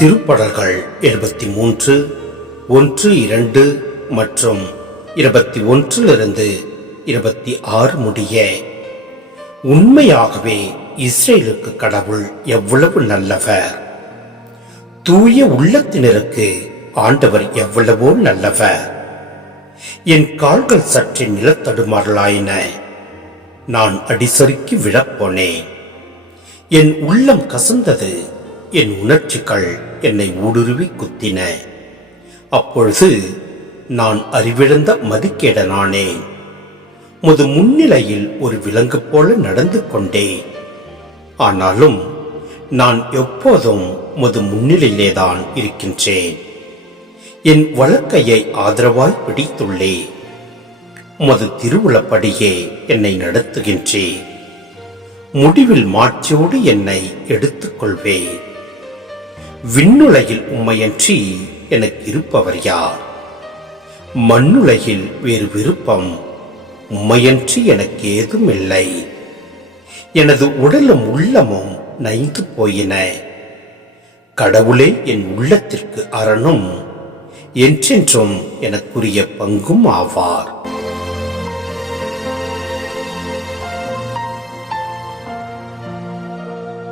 திருப்படல்கள் 73 1, 2 மற்றும் 21 26 முடிய. உண்மையாகவே இஸ்ரேலுக்கு கடவுள் எவ்வளவு நல்லவர்! தூய உள்ளத்தினருக்கு ஆண்டவர் எவ்வளவோ நல்லவர்! என் கால்கள் சற்றே நிலத்தடுமாறலாயின. நான் அடிசறுக்கி விழப்போனேன். என் உள்ளம் கசந்தது. என் உணர்ச்சிகள் என்னை ஊடுருவி குத்தின. அப்பொழுது நான் அறிவிழந்த மதிக்கேடனானேன். முது முன்னிலையில் ஒரு விலங்கு போல நடந்து கொண்டேன். ஆனாலும் நான் எப்போதும் முது முன்னிலையிலேதான் இருக்கின்றேன். என் வலக்கையை ஆதரவாய் பிடித்துள்ளேன். முது திருவுளப்படியே என்னை நடத்துகின்றேன். முடிவில் மாட்சியோடு என்னை எடுத்துக் கொள்வேன். விண்ணுலகில் உம்மையன்றி எனக்கு இருப்பவர் யார்? மண்ணுலகில் வேறு விருப்பம் உம்மையன்றி எனக்கு ஏதும் இல்லை. எனது உடலும் உள்ளமும் நைந்து போயின. கடவுளே என் உள்ளத்திற்கு அரணும், என்றென்றும் எனக்குரிய பங்கும் ஆவார்.